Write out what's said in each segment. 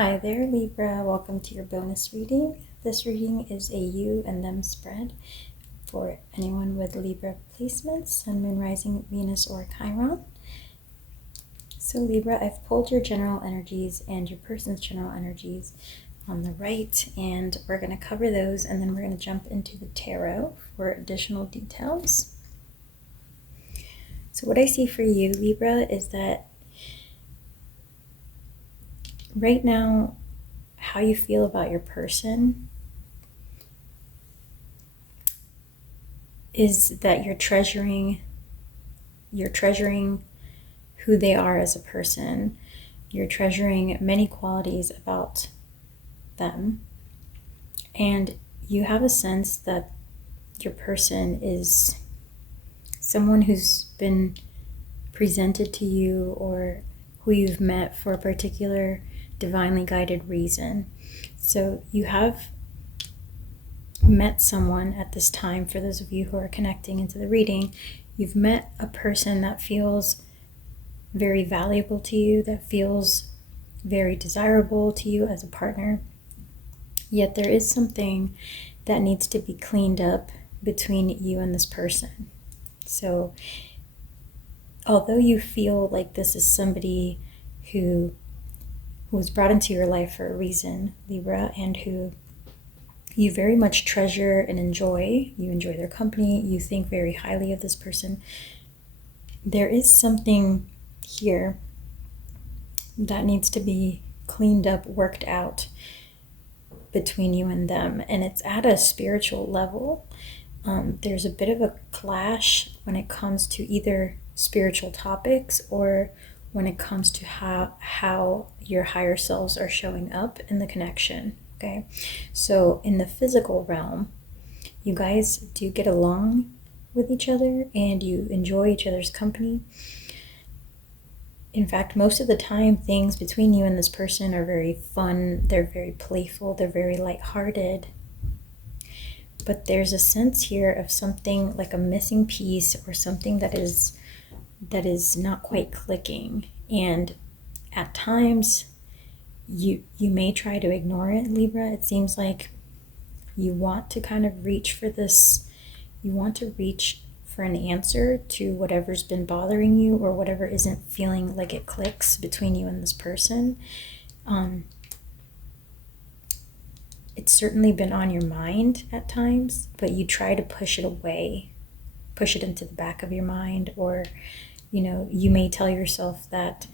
Hi there, Libra. Welcome to your bonus reading. This reading is a you and them spread for anyone with Libra placements, Sun, Moon, Rising, Venus, or Chiron. So Libra, I've pulled your general energies and your person's general energies on the right, and we're going to cover those, and then we're going to jump into the tarot for additional details. So what I see for you, Libra, is that right now, how you feel about your person is that you're treasuring who they are as a person. You're treasuring many qualities about them, and you have a sense that your person is someone who's been presented to you or who you've met for a particular divinely guided reason. So you have met someone at this time. For those of you who are connecting into the reading, you've met a person that feels very valuable to you, that feels very desirable to you as a partner. Yet there is something that needs to be cleaned up between you and this person. So although you feel like this is somebody who was brought into your life for a reason, Libra, and who you very much treasure and enjoy, you enjoy their company, you think very highly of this person, there is something here that needs to be cleaned up, worked out between you and them, and it's at a spiritual level. There's a bit of a clash when it comes to either spiritual topics or when it comes to how your higher selves are showing up in the connection. Okay, so in the physical realm, you guys do get along with each other and you enjoy each other's company. In fact, most of the time, things between you and this person are very fun, they're very playful, they're very lighthearted. But there's a sense here of something like a missing piece or something that is not quite clicking. And at times, you may try to ignore it, Libra. It seems like you want to kind of reach for this, you want to reach for an answer to whatever's been bothering you or whatever isn't feeling like it clicks between you and this person. It's certainly been on your mind at times, but you try to push it away, push it into the back of your mind, or you may tell yourself that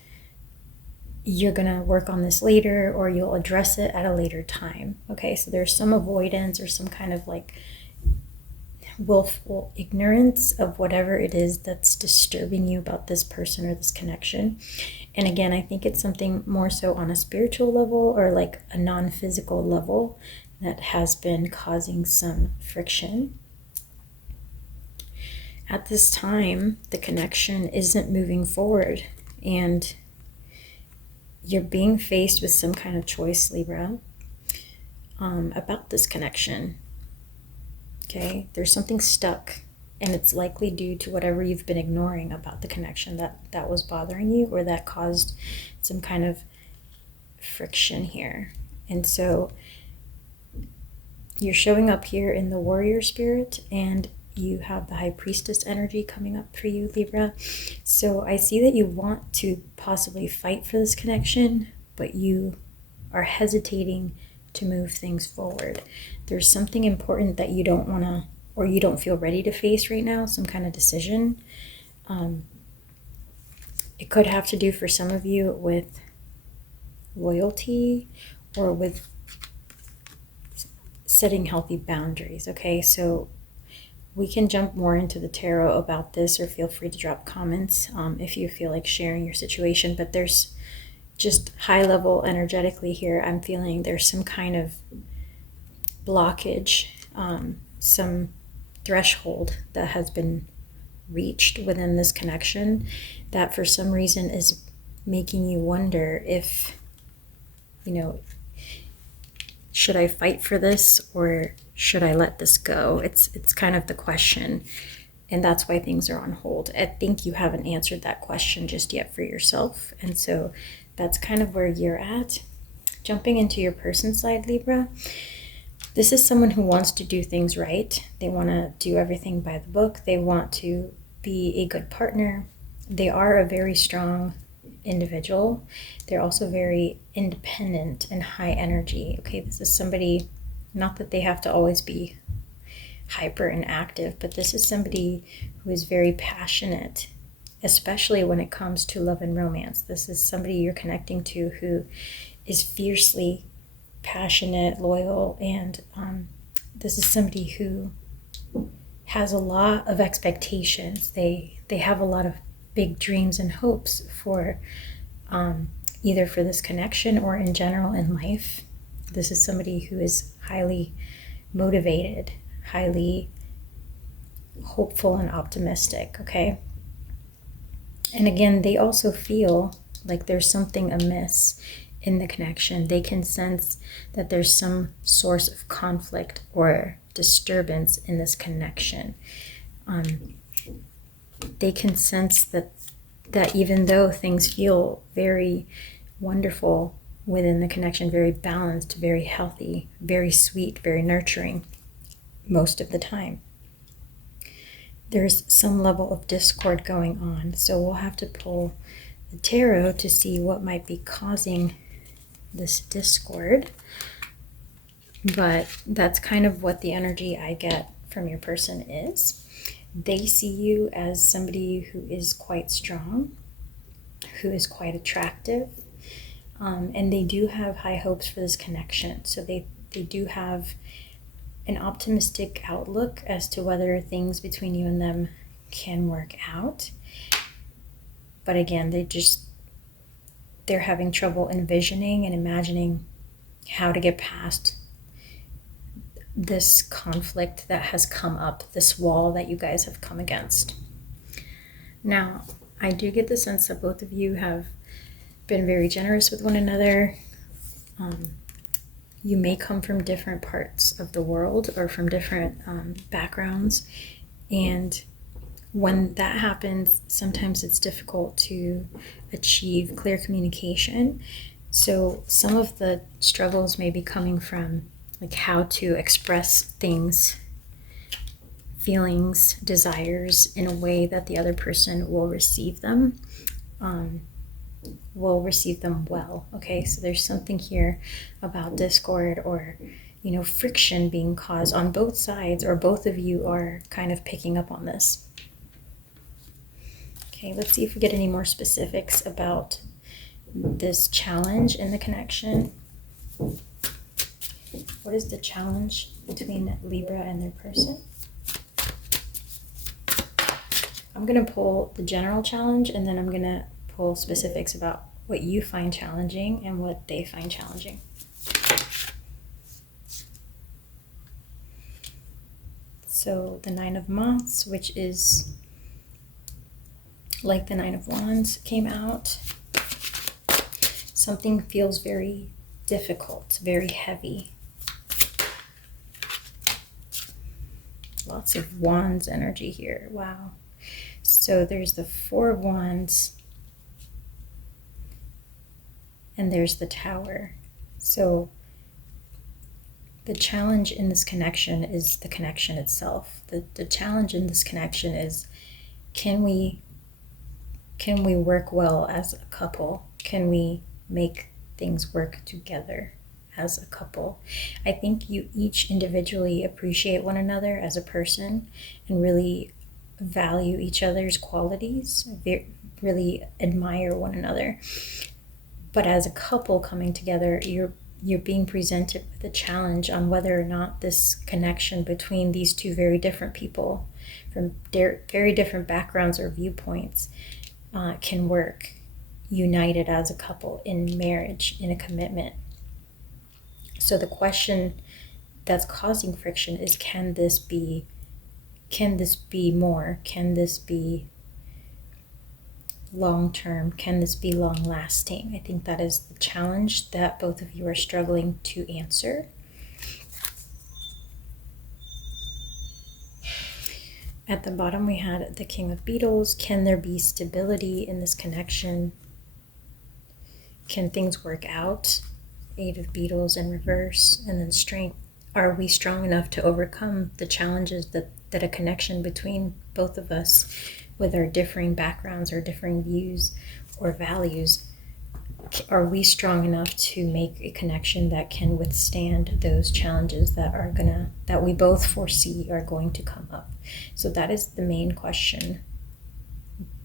you're gonna work on this later or you'll address it at a later time. Okay, so there's some avoidance or some kind of like willful ignorance of whatever it is that's disturbing you about this person or this connection. And again, I think it's something more so on a spiritual level or like a non-physical level that has been causing some friction. At this time, the connection isn't moving forward and you're being faced with some kind of choice, Libra, about this connection. Okay, there's something stuck, and it's likely due to whatever you've been ignoring about the connection that was bothering you or that caused some kind of friction here. And so you're showing up here in the warrior spirit, and you have the high priestess energy coming up for you, Libra. So I see that you want to possibly fight for this connection, but you are hesitating to move things forward. There's something important that you don't want to, or you don't feel ready to face right now, some kind of decision. It could have to do for some of you with loyalty or with setting healthy boundaries. Okay, so we can jump more into the tarot about this, or feel free to drop comments if you feel like sharing your situation. But there's just high level energetically here, I'm feeling there's some kind of blockage, some threshold that has been reached within this connection that for some reason is making you wonder if, should I fight for this or should I let this go? It's kind of the question, and that's why things are on hold. I think you haven't answered that question just yet for yourself, and so that's kind of where you're at. jumping into your person's side, Libra, this is someone who wants to do things right. They want to do everything by the book. They want to be a good partner. They are a very strong individual. They're also very independent and high energy. Okay, this is somebody, not that they have to always be hyper and active, but this is somebody who is very passionate, especially when it comes to love and romance. This is somebody you're connecting to who is fiercely passionate, loyal, and this is somebody who has a lot of expectations. They have a lot of big dreams and hopes for either for this connection or in general in life. This is somebody who is highly motivated, highly hopeful and optimistic, okay? And again, they also feel like there's something amiss in the connection. They can sense that there's some source of conflict or disturbance in this connection. They can sense that even though things feel very wonderful within the connection, very balanced, very healthy, very sweet, very nurturing most of the time, there's some level of discord going on. So we'll have to pull the tarot to see what might be causing this discord. But that's kind of what the energy I get from your person is. They see you as somebody who is quite strong, who is quite attractive, and they do have high hopes for this connection. So they do have an optimistic outlook as to whether things between you and them can work out. But again, they're having trouble envisioning and imagining how to get past this conflict that has come up, this wall that you guys have come against. Now, I do get the sense that both of you have been very generous with one another. You may come from different parts of the world or from different backgrounds, and when that happens, sometimes it's difficult to achieve clear communication. So some of the struggles may be coming from like how to express things, feelings, desires in a way that the other person will receive them, well. Okay, so there's something here about discord or friction being caused on both sides, or both of you are kind of picking up on this. Okay, let's see if we get any more specifics about this challenge in the connection. What is the challenge between Libra and their person? I'm going to pull the general challenge, and then I'm going to pull specifics about what you find challenging and what they find challenging. So the Nine of Wands, which is like the Nine of Wands, came out. Something feels very difficult, very heavy. Lots of Wands energy here. Wow. So there's the Four of Wands, and there's the Tower. So the challenge in this connection is the connection itself. The challenge in this connection is, can we work well as a couple? Can we make things work together as a couple? I think you each individually appreciate one another as a person and really value each other's qualities, really admire one another. But as a couple coming together, you're being presented with a challenge on whether or not this connection between these two very different people from very different backgrounds or viewpoints can work united as a couple in marriage, in a commitment. So the question that's causing friction is, can this be more? Can this be long-term? Can this be long-lasting? I think that is the challenge that both of you are struggling to answer. At the bottom we had the King of Beetles. Can there be stability in this connection? Can things work out? Eight of Beetles in reverse, and then strength. Are we strong enough to overcome the challenges that a connection between both of us with our differing backgrounds or differing views or values, are we strong enough to make a connection that can withstand those challenges that we both foresee are going to come up? So that is the main question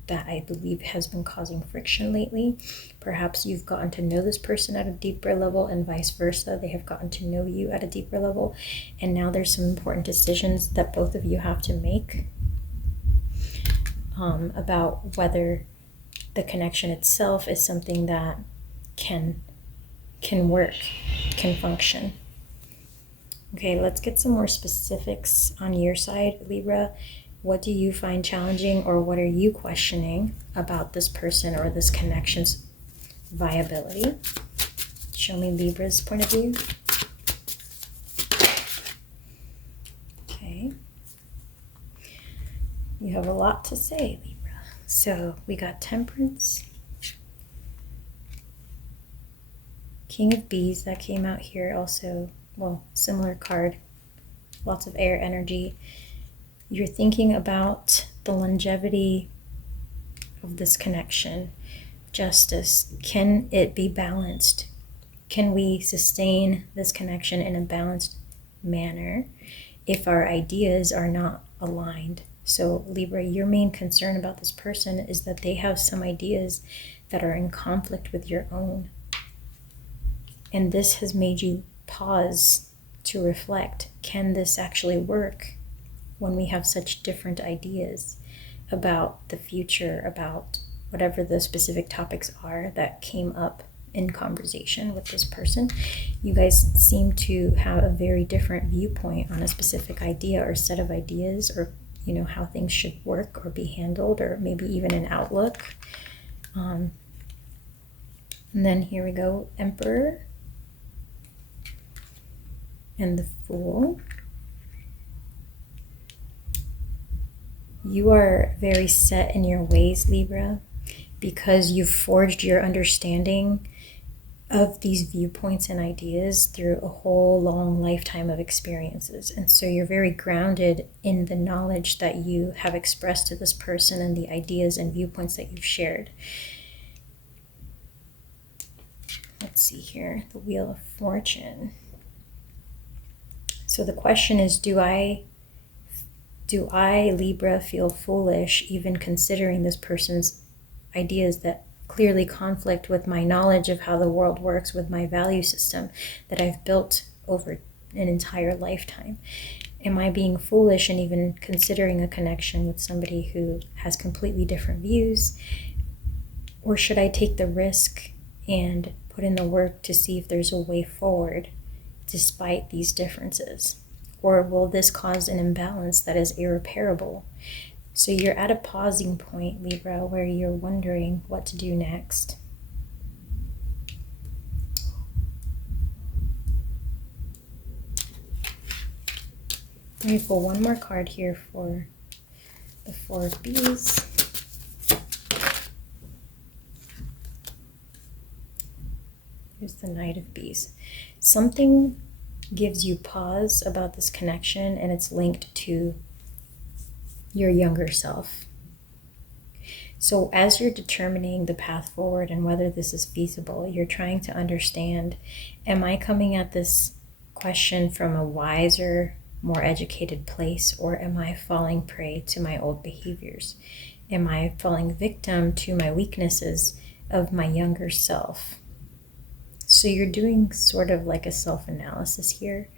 that I believe has been causing friction lately. Perhaps you've gotten to know this person at a deeper level, and vice versa. They have gotten to know you at a deeper level, and now there's some important decisions that both of you have to make about whether the connection itself is something that can work, can function. Okay, let's get some more specifics on your side, Libra. What do you find challenging, or what are you questioning about this person or this connection's viability? Show me Libra's point of view. Okay. You have a lot to say, Libra. So we got Temperance, King of Bees that came out here also. Well, similar card, lots of air energy. You're thinking about the longevity of this connection. Justice, can it be balanced? Can we sustain this connection in a balanced manner if our ideas are not aligned? So Libra, your main concern about this person is that they have some ideas that are in conflict with your own. And this has made you pause to reflect, can this actually work when we have such different ideas about the future, about whatever the specific topics are that came up in conversation with this person? You guys seem to have a very different viewpoint on a specific idea or set of ideas, or how things should work or be handled, or maybe even an outlook. And then here we go, Emperor and the Fool. You are very set in your ways, Libra, because you've forged your understanding of these viewpoints and ideas through a whole long lifetime of experiences. And so you're very grounded in the knowledge that you have expressed to this person and the ideas and viewpoints that you've shared. Let's see here, the Wheel of Fortune. So the question is, do I, Libra, feel foolish even considering this person's ideas that clearly conflict with my knowledge of how the world works, with my value system that I've built over an entire lifetime? Am I being foolish and even considering a connection with somebody who has completely different views? Or should I take the risk and put in the work to see if there's a way forward despite these differences? Or will this cause an imbalance that is irreparable? So you're at a pausing point, Libra, where you're wondering what to do next. Let me pull one more card here for the Four of Bees. Here's the Knight of Bees. Something gives you pause about this connection, and it's linked to your younger self. So as you're determining the path forward and whether this is feasible, you're trying to understand, am I coming at this question from a wiser, more educated place, or am I falling prey to my old behaviors? Am I falling victim to my weaknesses of my younger self? So you're doing sort of like a self-analysis here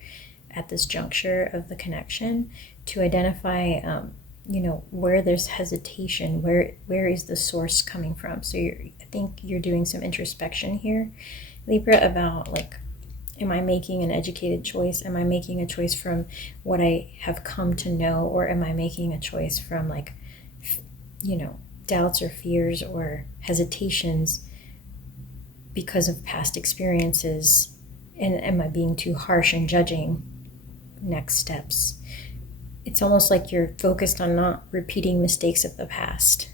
at this juncture of the connection to identify where there's hesitation, where is the source coming from. So I think you're doing some introspection here, Libra, about like, am I making an educated choice? Am I making a choice from what I have come to know, or am I making a choice from like, doubts or fears or hesitations because of past experiences? And am I being too harsh and judging next steps? It's almost like you're focused on not repeating mistakes of the past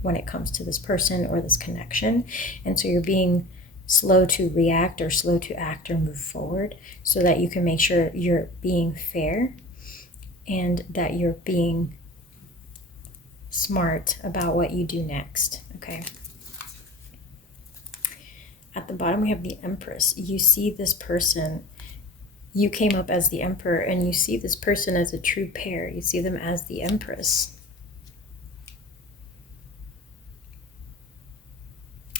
when it comes to this person or this connection. And so you're being slow to react or slow to act or move forward, so that you can make sure you're being fair and that you're being smart about what you do next, okay? At the bottom, we have the Empress. You see this person, you came up as the Emperor, and you see this person as a true pair. You see them as the Empress.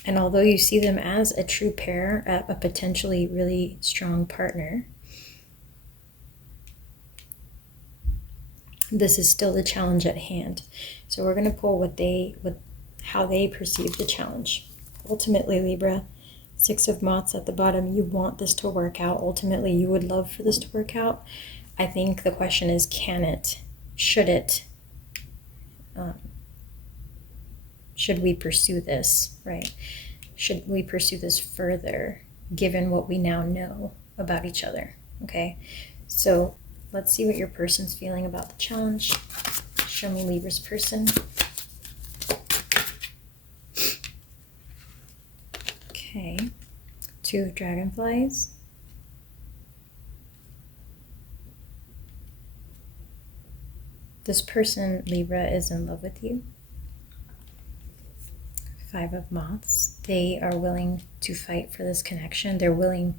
And although you see them as a true pair, a potentially really strong partner, this is still the challenge at hand. So we're going to pull how they perceive the challenge. Ultimately, Libra, Six of Moths at the bottom, you want this to work out. Ultimately, you would love for this to work out. I think the question is, can it? Should it? Should we pursue this, right? Should we pursue this further, given what we now know about each other, okay? So let's see what your person's feeling about the challenge. Show me Libra's person. Okay, Two of Dragonflies. This person, Libra, is in love with you. Five of Moths. They are willing to fight for this connection. They're willing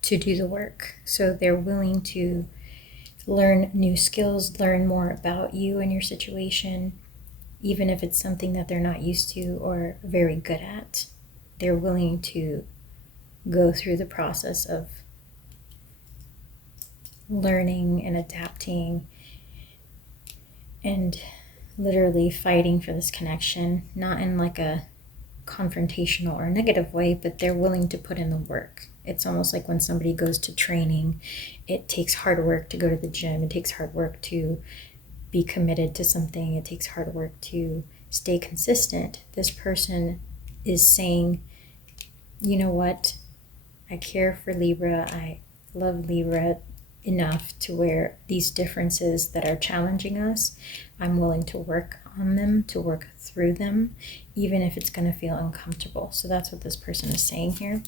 to do the work. So they're willing to learn new skills, learn more about you and your situation, even if it's something that they're not used to or very good at. They're willing to go through the process of learning and adapting and literally fighting for this connection, not in like a confrontational or negative way, but they're willing to put in the work. It's almost like when somebody goes to training, it takes hard work to go to the gym. It takes hard work to be committed to something. It takes hard work to stay consistent. This person is saying, you know what? I care for Libra. I love Libra enough to where these differences that are challenging us, I'm willing to work on them, to work through them, even if it's going to feel uncomfortable. So that's what this person is saying here.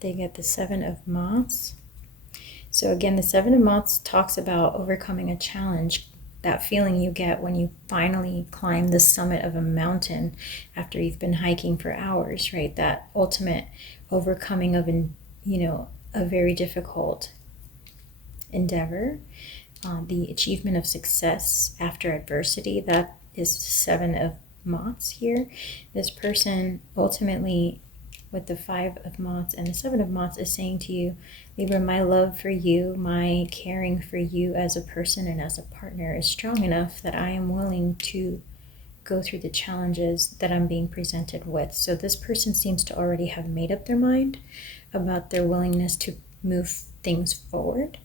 They get the Seven of Moths. So again, the Seven of Moths talks about overcoming a challenge, that feeling you get when you finally climb the summit of a mountain after you've been hiking for hours, right? That ultimate overcoming of, a very difficult endeavor, the achievement of success after adversity. That is Seven of Moths here. This person ultimately, with the Five of Moths and the Seven of Moths, is saying to you, Libra, my love for you, my caring for you as a person and as a partner is strong enough that I am willing to go through the challenges that I'm being presented with. So this person seems to already have made up their mind about their willingness to move things forward.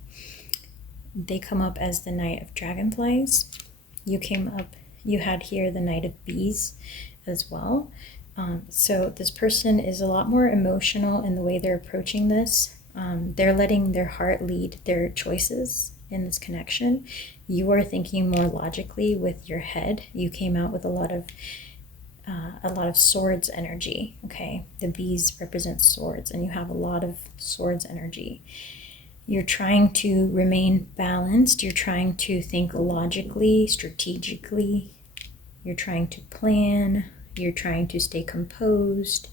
They come up as the Knight of Dragonflies. You had here the Knight of Bees as well. So this person is a lot more emotional in the way they're approaching this. They're letting their heart lead their choices in this connection. You are thinking more logically with your head. You came out with a lot of swords energy. Okay, the bees represent swords, and you have a lot of swords energy. You're trying to remain balanced. You're trying to think logically, strategically. You're trying to plan. You're trying to stay composed.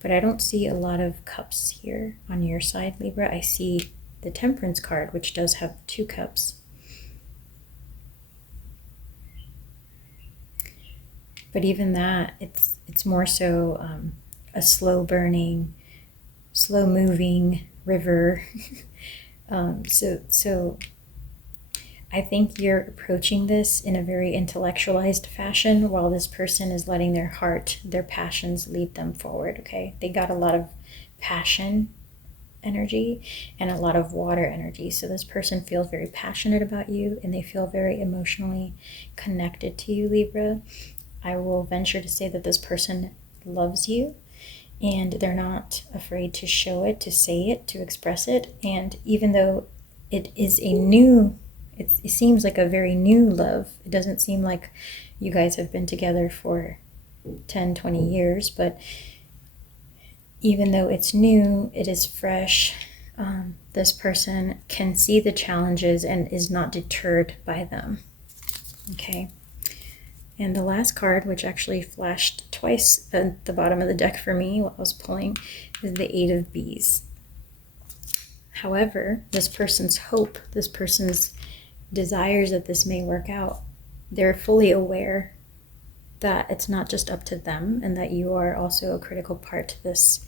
But I don't see a lot of cups here on your side, Libra. I see the Temperance card, which does have 2 cups. But even that, it's more so a slow burning, slow moving river. So I think you're approaching this in a very intellectualized fashion, while this person is letting their heart, their passions lead them forward, okay? They got a lot of passion energy and a lot of water energy. So this person feels very passionate about you, and they feel very emotionally connected to you, Libra. I will venture to say that this person loves you, and they're not afraid to show it, to say it, to express it. And even though it is it seems like a very new love. It doesn't seem like you guys have been together for 10, 20 years, but even though it's new, it is fresh. This person can see the challenges and is not deterred by them. Okay. And the last card, which actually flashed twice at the bottom of the deck for me while I was pulling, is the Eight of Bees. However, this person's hope, this person's desires that this may work out, they're fully aware that it's not just up to them, and that you are also a critical part to this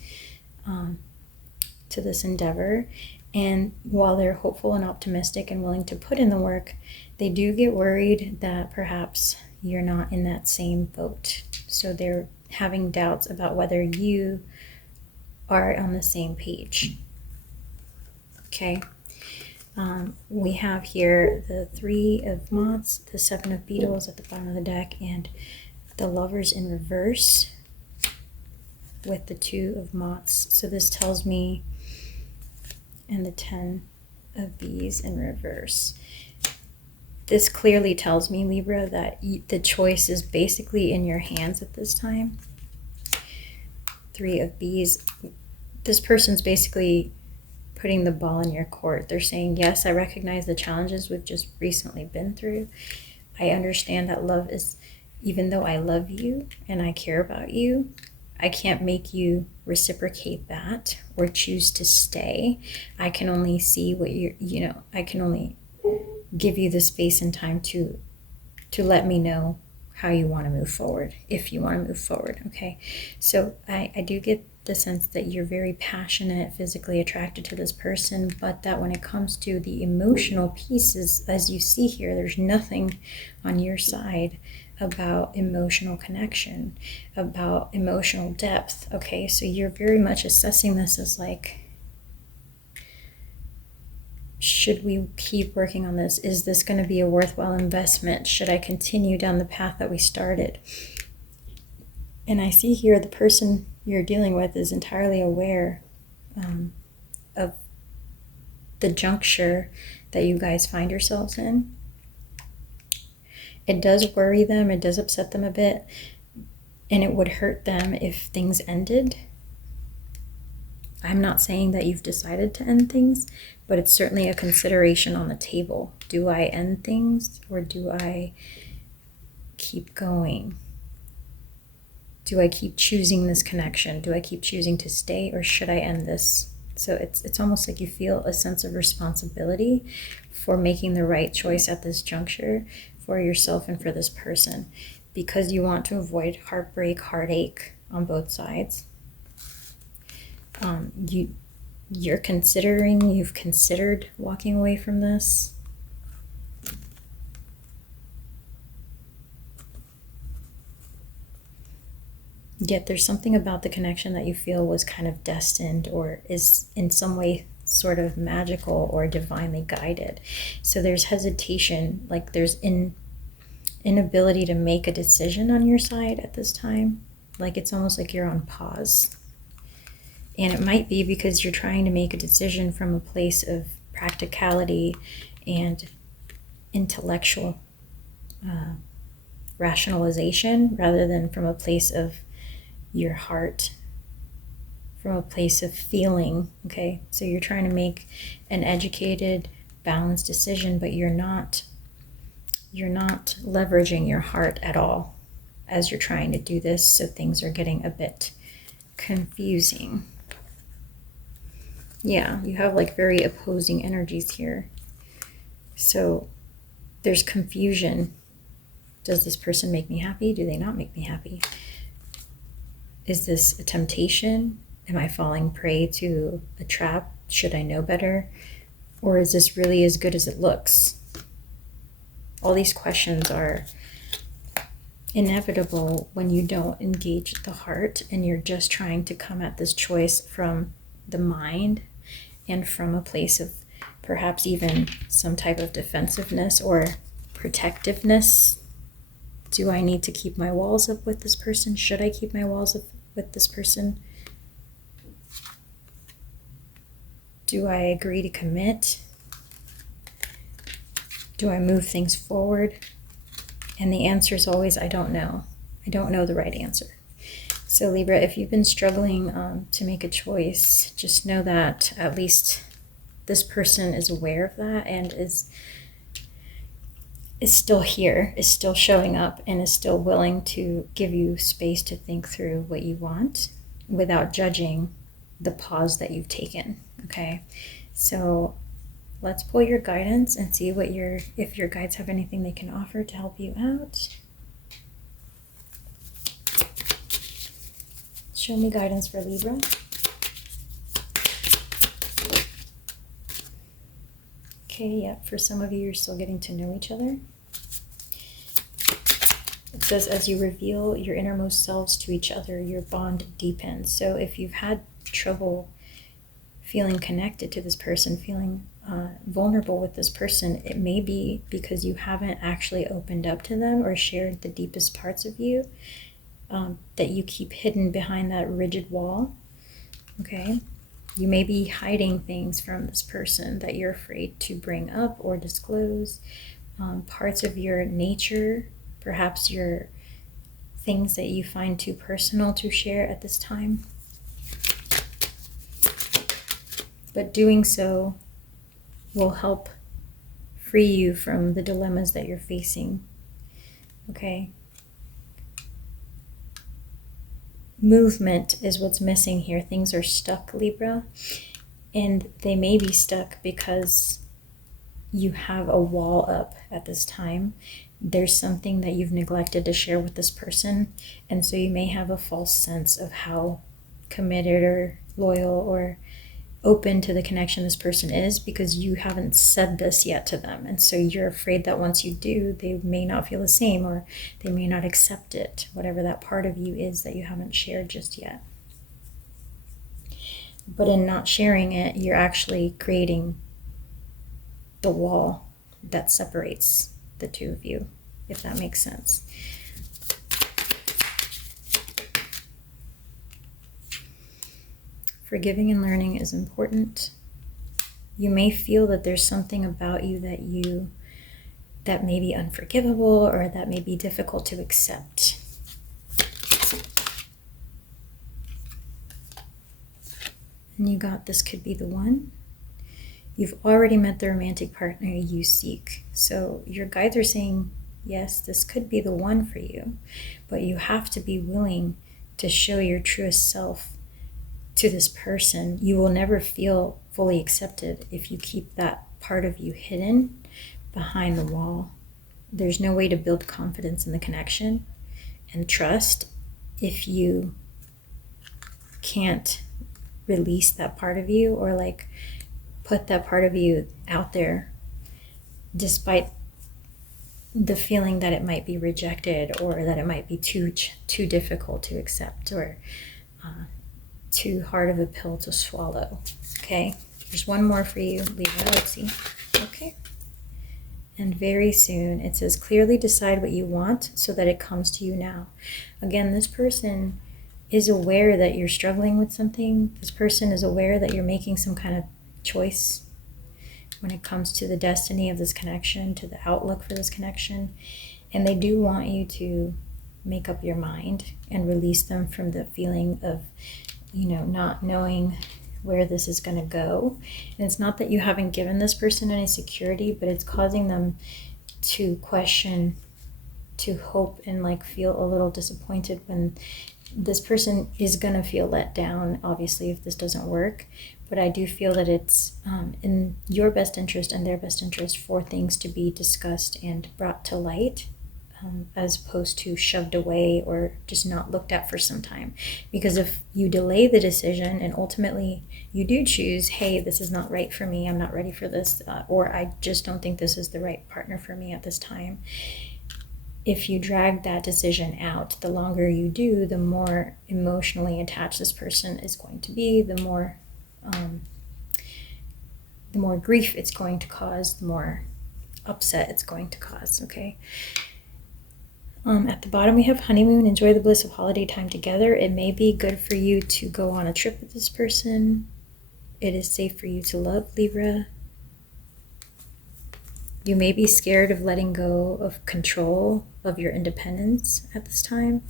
endeavor. And while they're hopeful and optimistic and willing to put in the work, they do get worried that perhaps you're not in that same boat. So they're having doubts about whether you are on the same page. Okay. We have here the Three of Moths, the Seven of Beetles at the bottom of the deck, and the Lovers in reverse with the Two of Moths. So this tells me, and the Ten of Bees in reverse. This clearly tells me, Libra, that the choice is basically in your hands at this time. Three of Bees. This person's basically putting the ball in your court. They're saying, yes, I recognize the challenges we've just recently been through. I understand that love is, even though I love you and I care about you, I can't make you reciprocate that or choose to stay. I can only see what I can only give you the space and time to let me know how you want to move forward, if you want to move forward. Okay, so I do get the sense that you're very passionate, physically attracted to this person, but that when it comes to the emotional pieces, as you see here, there's nothing on your side about emotional connection, about emotional depth. Okay, so you're very much assessing this as like, should we keep working on this? Is this going to be a worthwhile investment? Should I continue down the path that we started? And I see here the person you're dealing with is entirely aware of the juncture that you guys find yourselves in. It does worry them, it does upset them a bit, and it would hurt them if things ended. I'm not saying that you've decided to end things, but it's certainly a consideration on the table. Do I end things, or do I keep going? Do I keep choosing this connection? Do I keep choosing to stay, or should I end this? So it's almost like you feel a sense of responsibility for making the right choice at this juncture for yourself and for this person, because you want to avoid heartbreak, heartache on both sides. You've considered walking away from this. Yet there's something about the connection that you feel was kind of destined, or is in some way sort of magical or divinely guided. So there's hesitation, like there's inability to make a decision on your side at this time. Like it's almost like you're on pause. And it might be because you're trying to make a decision from a place of practicality and intellectual rationalization, rather than from a place of your heart, from a place of feeling. Okay, so you're trying to make an educated, balanced decision, but you're not leveraging your heart at all as you're trying to do this. So things are getting a bit confusing. Yeah, you have like very opposing energies here. So there's confusion. Does this person make me happy? Do they not make me happy? Is this a temptation? Am I falling prey to a trap? Should I know better? Or is this really as good as it looks? All these questions are inevitable when you don't engage the heart and you're just trying to come at this choice from the mind and from a place of perhaps even some type of defensiveness or protectiveness. Do I need to keep my walls up with this person? Should I keep my walls up with this person? Do I agree to commit? Do I move things forward And the answer is always, I don't know. I don't know the right answer. So Libra, if you've been struggling to make a choice, just know that at least this person is aware of that and is still here, is still showing up, and is still willing to give you space to think through what you want without judging the pause that you've taken. Okay, so let's pull your guidance and see what if your guides have anything they can offer to help you out. Show me guidance for Libra. Okay, yeah, for some of you, you're still getting to know each other. It says, as you reveal your innermost selves to each other, your bond deepens. So if you've had trouble feeling connected to this person, feeling vulnerable with this person, it may be because you haven't actually opened up to them or shared the deepest parts of you, that you keep hidden behind that rigid wall. Okay, you may be hiding things from this person that you're afraid to bring up or disclose, parts of your nature, perhaps your things that you find too personal to share at this time. But doing so will help free you from the dilemmas that you're facing. Okay? Movement is what's missing here. Things are stuck, Libra, and they may be stuck because you have a wall up at this time. There's something that you've neglected to share with this person, and so you may have a false sense of how committed or loyal or open to the connection this person is because you haven't said this yet to them. And so you're afraid that once you do, they may not feel the same, or they may not accept it, whatever that part of you is that you haven't shared just yet. But in not sharing it, you're actually creating the wall that separates the two of you, if that makes sense. Forgiving and learning is important. You may feel that there's something about you that may be unforgivable or that may be difficult to accept. And you got this could be the one. You've already met the romantic partner you seek. So your guides are saying, yes, this could be the one for you, but you have to be willing to show your truest self to this person. You will never feel fully accepted if you keep that part of you hidden behind the wall. There's no way to build confidence in the connection and trust if you can't release that part of you, or like put that part of you out there despite the feeling that it might be rejected, or that it might be too difficult to accept, or too hard of a pill to swallow. Okay, there's one more for you, Libra. Let's see. Okay, and very soon it says, clearly decide what you want so that it comes to you now. Again, this person is aware that you're struggling with something. This person is aware that you're making some kind of choice when it comes to the destiny of this connection, to the outlook for this connection, and they do want you to make up your mind and release them from the feeling of not knowing where this is going to go. And it's not that you haven't given this person any security, but it's causing them to question, to hope, and like feel a little disappointed when this person is going to feel let down, obviously, if this doesn't work. But I do feel that it's in your best interest and their best interest for things to be discussed and brought to light, as opposed to shoved away or just not looked at for some time. Because if you delay the decision and ultimately you do choose, hey, this is not right for me, I'm not ready for this, or I just don't think this is the right partner for me at this time, if you drag that decision out, the longer you do, the more emotionally attached this person is going to be, the more grief it's going to cause, the more upset it's going to cause, okay? At the bottom we have honeymoon, enjoy the bliss of holiday time together. It may be good for you to go on a trip with this person. It is safe for you to love, Libra. You may be scared of letting go of control of your independence at this time.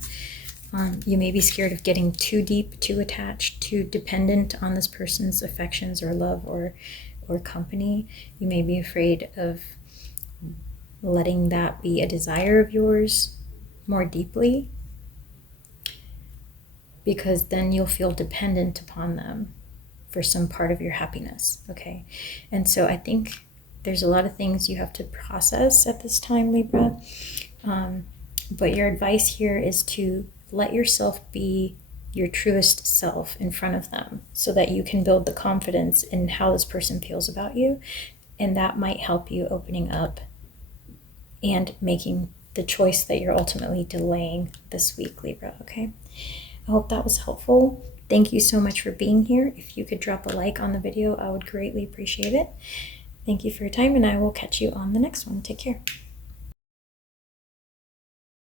You may be scared of getting too deep, too attached, too dependent on this person's affections or love or company. You may be afraid of letting that be a desire of yours more deeply, because then you'll feel dependent upon them for some part of your happiness, okay? And so I think there's a lot of things you have to process at this time, Libra. But your advice here is to let yourself be your truest self in front of them so that you can build the confidence in how this person feels about you. And that might help you opening up and making the choice that you're ultimately delaying this week, Libra, okay? I hope that was helpful. Thank you so much for being here. If you could drop a like on the video, I would greatly appreciate it. Thank you for your time, and I will catch you on the next one. Take care.